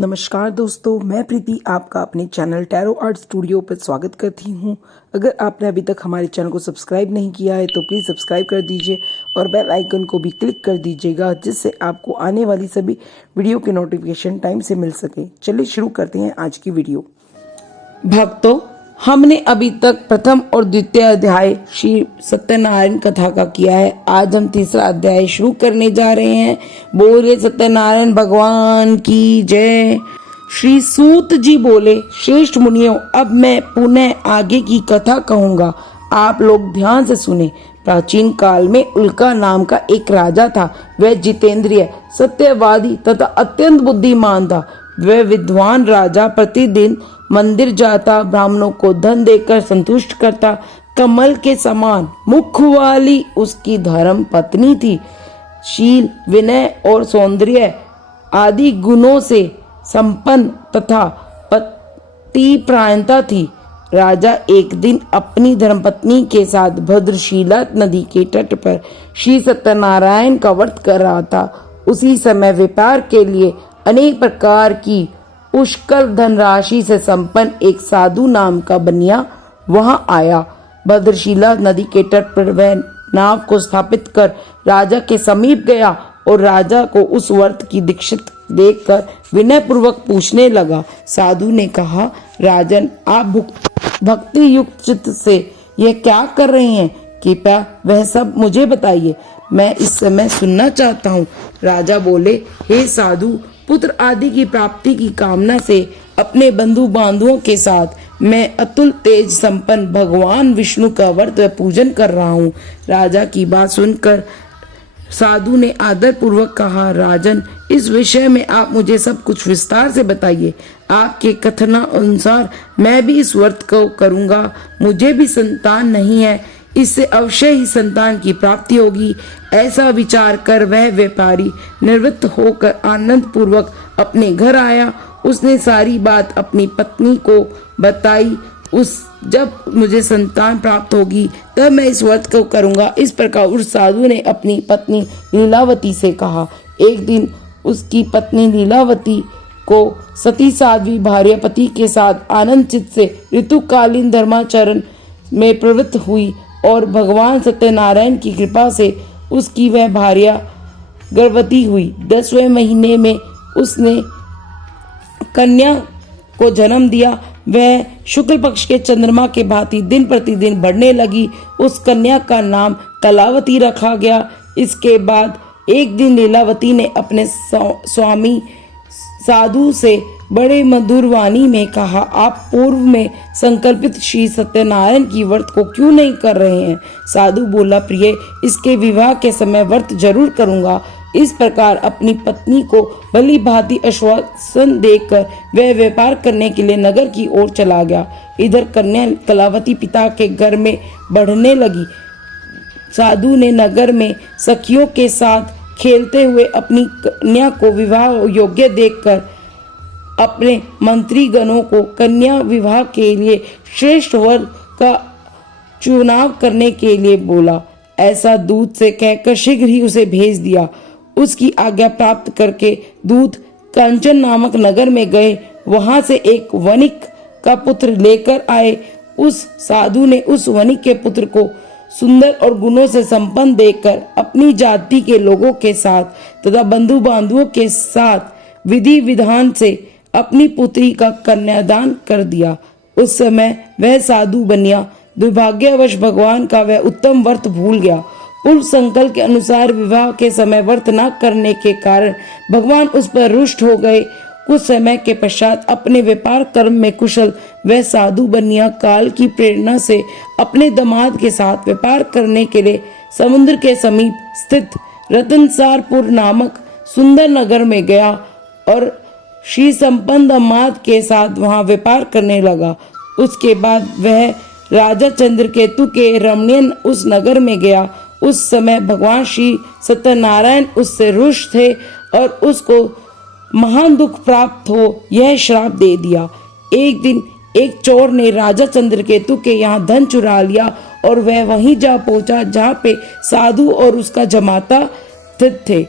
नमस्कार दोस्तों, मैं प्रीति आपका अपने चैनल टैरो आर्ट स्टूडियो पर स्वागत करती हूं। अगर आपने अभी तक हमारे चैनल को सब्सक्राइब नहीं किया है तो प्लीज़ सब्सक्राइब कर दीजिए और बेल आइकन को भी क्लिक कर दीजिएगा, जिससे आपको आने वाली सभी वीडियो के नोटिफिकेशन टाइम से मिल सके। चलिए शुरू करते हैं आज की वीडियो। भक्तों, हमने अभी तक प्रथम और द्वितीय अध्याय श्री सत्यनारायण कथा का किया है। आज हम तीसरा अध्याय शुरू करने जा रहे हैं। बोले सत्यनारायण भगवान की जय। श्री सूत जी बोले, श्रेष्ठ मुनियों, अब मैं पुनः आगे की कथा कहूंगा, आप लोग ध्यान से सुने। प्राचीन काल में उल्का नाम का एक राजा था। वह जितेंद्रिय, सत्यवादी तथा अत्यंत बुद्धिमान था। वह विद्वान राजा प्रतिदिन मंदिर जाता, ब्राह्मणों को धन देकर संतुष्ट करता। कमल के समान मुख वाली उसकी धर्म पत्नी थी। शील, विनय और सौंदर्य आदि गुणों से संपन्न तथा पतिव्रता थी। राजा एक दिन अपनी धर्मपत्नी के साथ भद्रशिला नदी के तट पर श्री सत्यनारायण का व्रत कर रहा था। उसी समय व्यापार के लिए अनेक प्रकार की पुष्कल धनराशि से संपन्न एक साधु नाम का बनिया वहां आया। भद्रशिला नदी के तट पर वह नाव को स्थापित कर राजा के समीप गया और राजा को उस व्रत की दीक्षित देखकर विनय पूर्वक पूछने लगा। साधु ने कहा, राजन, आप भक्ति युक्त चित्त से यह क्या कर रहे हैं? कृपया वह सब मुझे बताइए, मैं इस समय सुनना चाहता हूँ। राजा बोले, हे साधु, पुत्र आदि की प्राप्ति की कामना से अपने बंधु बांधवों के साथ मैं अतुल तेज संपन्न भगवान विष्णु का व्रत व पूजन कर रहा हूँ। राजा की बात सुनकर साधु ने आदर पूर्वक कहा, राजन, इस विषय में आप मुझे सब कुछ विस्तार से बताइए। आपके कथनानुसार मैं भी इस व्रत को करूँगा। मुझे भी संतान नहीं है, इससे अवश्य ही संतान की प्राप्ति होगी। ऐसा विचार कर वह व्यापारी निवृत्त होकर आनंद पूर्वक अपने घर आया। उसने सारी बात अपनी पत्नी को बताई। जब मुझे संतान प्राप्त होगी तब मैं इस व्रत को करूंगा। इस प्रकार उस साधु ने अपनी पत्नी लीलावती से कहा। एक दिन उसकी पत्नी लीलावती को सती साध्वी भार्या पति के साथ आनंद चित्त से ऋतुकालीन धर्माचरण में प्रवृत्त हुई और भगवान सत्यनारायण की कृपा से उसकी वह भार्या गर्भवती हुई। 10वें महीने में उसने कन्या को जन्म दिया। वह शुक्ल पक्ष के चंद्रमा के भांति दिन प्रतिदिन बढ़ने लगी। उस कन्या का नाम कलावती रखा गया। इसके बाद एक दिन लीलावती ने अपने स्वामी साधु से बड़े मधुर वाणी में कहा, आप पूर्व में संकल्पित श्री सत्यनारायण की व्रत को क्यों नहीं कर रहे हैं? साधु बोला, प्रिय, इसके विवाह के समय व्रत जरूर करूंगा। इस प्रकार अपनी पत्नी को भली भांति आश्वासन देकर वह व्यापार करने के लिए नगर की ओर चला गया। इधर कन्या कलावती पिता के घर में बढ़ने लगी। साधु ने नगर में सखियों के साथ खेलते हुए अपनी कन्या को विवाह योग्य देखकर अपने मंत्री गणों को कन्या विवाह के लिए श्रेष्ठ वर का चुनाव करने के लिए बोला। ऐसा दूत से कहकर शीघ्र ही उसे भेज दिया। उसकी आज्ञा प्राप्त करके दूत कंचन नामक नगर में गए। वहां से एक वणिक का पुत्र लेकर आए। उस साधु ने उस वणिक के पुत्र को सुंदर और गुणों से संपन्न देखकर अपनी जाति के लोगों के साथ तथा बंधु बांधवों के साथ विधि विधान से अपनी पुत्री का कन्यादान कर दिया। उस समय वह साधु बनिया दुर्भाग्यवश भगवान का वह उत्तम व्रत भूल गया। पूर्व संकल्प के अनुसार विवाह के समय व्रत न करने के कारण भगवान उस पर रुष्ट हो गए। कुछ समय के पश्चात अपने व्यापार कर्म में कुशल वह साधु बनिया काल की प्रेरणा से अपने दामाद के साथ व्यापार करने के लिए समुद्र के समीप स्थित रतनसारपुर नामक सुंदर नगर में गया और श्री संपन्न दामाद के साथ वहां व्यापार करने लगा। उसके बाद वह राजा चंद्रकेतु के रमणीय उस नगर में गया। उस समय भगवान श्री सत्यनारायण उससे रुष्ट थे और उसको महान दुख प्राप्त हो यह श्राप दे दिया। एक दिन एक चोर ने राजा चंद्रकेतु के यहाँ धन चुरा लिया और वह वहीं जा पहुंचा जहाँ पे साधु और उसका जमाता स्थित थे।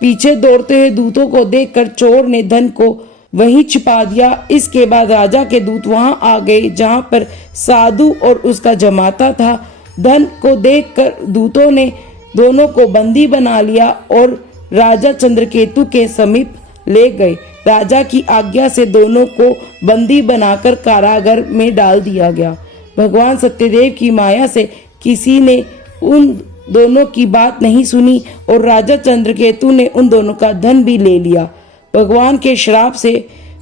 पीछे दौड़ते हुए दूतों को देखकर चोर ने धन को वहीं छिपा दिया। इसके बाद राजा के दूत वहां आ गए जहां पर साधु और उसका जमाता था। धन को देखकर दूतों ने दोनों को बंदी बना लिया और राजा चंद्रकेतु के समीप ले गए। राजा की आज्ञा से दोनों को बंदी बनाकर कारागार में डाल दिया गया। भगवान सत्यदेव की माया से किसी ने उन दोनों की बात नहीं सुनी और राजा चंद्रकेतु ने उन दोनों का धन भी ले लिया। भगवान के श्राप से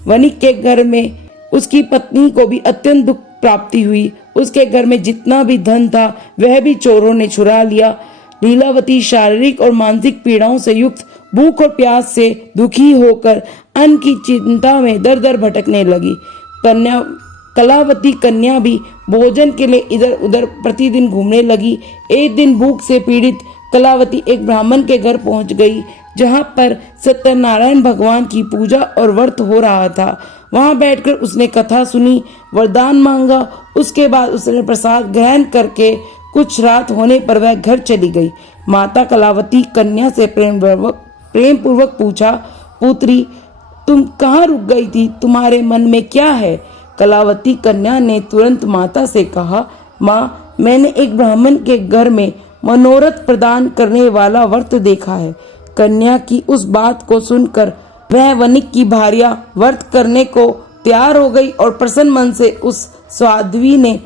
वणिक के घर में उसकी पत्नी को भी अत्यंत दुख प्राप्ति हुई। उसके घर में जितना भी धन था वह भी चोरों ने चुरा लिया। लीलावती शारीरिक और मानसिक पीड़ाओं से युक्त भूख और प्यास से दुखी होकर अन्न की चिंता में दर दर भटकने लगी। कलावती कन्या भी भोजन के लिए इधर उधर प्रतिदिन घूमने लगी। एक दिन भूख से पीड़ित कलावती एक ब्राह्मण के घर पहुंच गई जहां पर सत्यनारायण भगवान की पूजा और व्रत हो रहा था। वहां बैठकर उसने कथा सुनी, वरदान मांगा। उसके बाद उसने प्रसाद ग्रहण करके कुछ रात होने पर वह घर चली गई। माता कलावती कन्या से प्रेम पूर्वक पूछा, पुत्री तुम कहाँ रुक गई थी? तुम्हारे मन में क्या है? कलावती कन्या ने तुरंत माता से कहा, माँ मैंने एक ब्राह्मण के घर में मनोरथ प्रदान करने वाला व्रत देखा है। कन्या की उस बात को सुनकर वह वणिक की भार्या व्रत करने को तैयार हो गई और प्रसन्न मन से उस साध्वी ने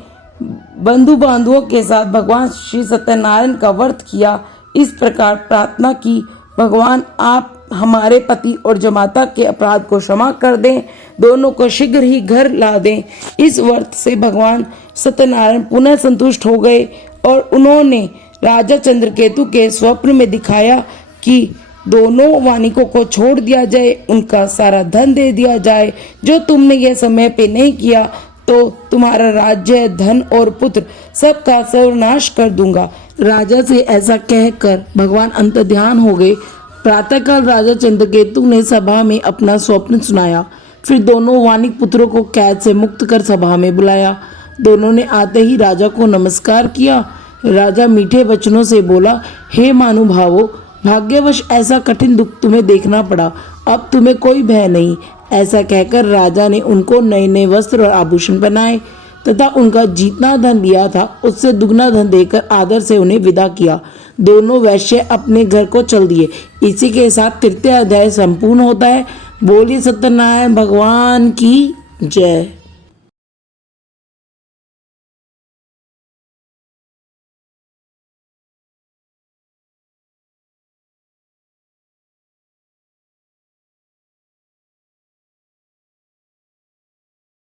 बंधु बांधुओं के साथ भगवान श्री सत्यनारायण का व्रत किया। इस प्रकार प्रार्थना की, भगवान आप हमारे पति और जमाता के अपराध को क्षमा कर दें, दोनों को शीघ्र ही घर ला दें। इस व्रत से भगवान सत्यनारायण पुनः संतुष्ट हो गए और उन्होंने राजा चंद्रकेतु के स्वप्न में दिखाया कि दोनों वानिकों को छोड़ दिया जाए, उनका सारा धन दे दिया जाए। जो तुमने यह समय पे नहीं किया तो तुम्हारा राज्य, धन और पुत्र सबका सर्वनाश कर दूंगा। राजा से ऐसा कहकर भगवान अंतर्ध्यान हो गए। प्रातःकाल राजा चंद्रकेतु ने सभा में अपना स्वप्न सुनाया। फिर दोनों वानिक पुत्रों को कैद से मुक्त कर सभा में बुलाया। दोनों ने आते ही राजा को नमस्कार किया। राजा मीठे वचनों से बोला, हे महानुभावों, भाग्यवश ऐसा कठिन दुख तुम्हें देखना पड़ा, अब तुम्हें कोई भय नहीं। ऐसा कहकर राजा ने उनको नए नए वस्त्र और आभूषण पहनाए तथा उनका जितना धन लिया था उससे दुगना धन देकर आदर से उन्हें विदा किया। दोनों वैश्य अपने घर को चल दिए। इसी के साथ तृतीय अध्याय संपूर्ण होता है। बोलिए सत्यनारायण भगवान की जय।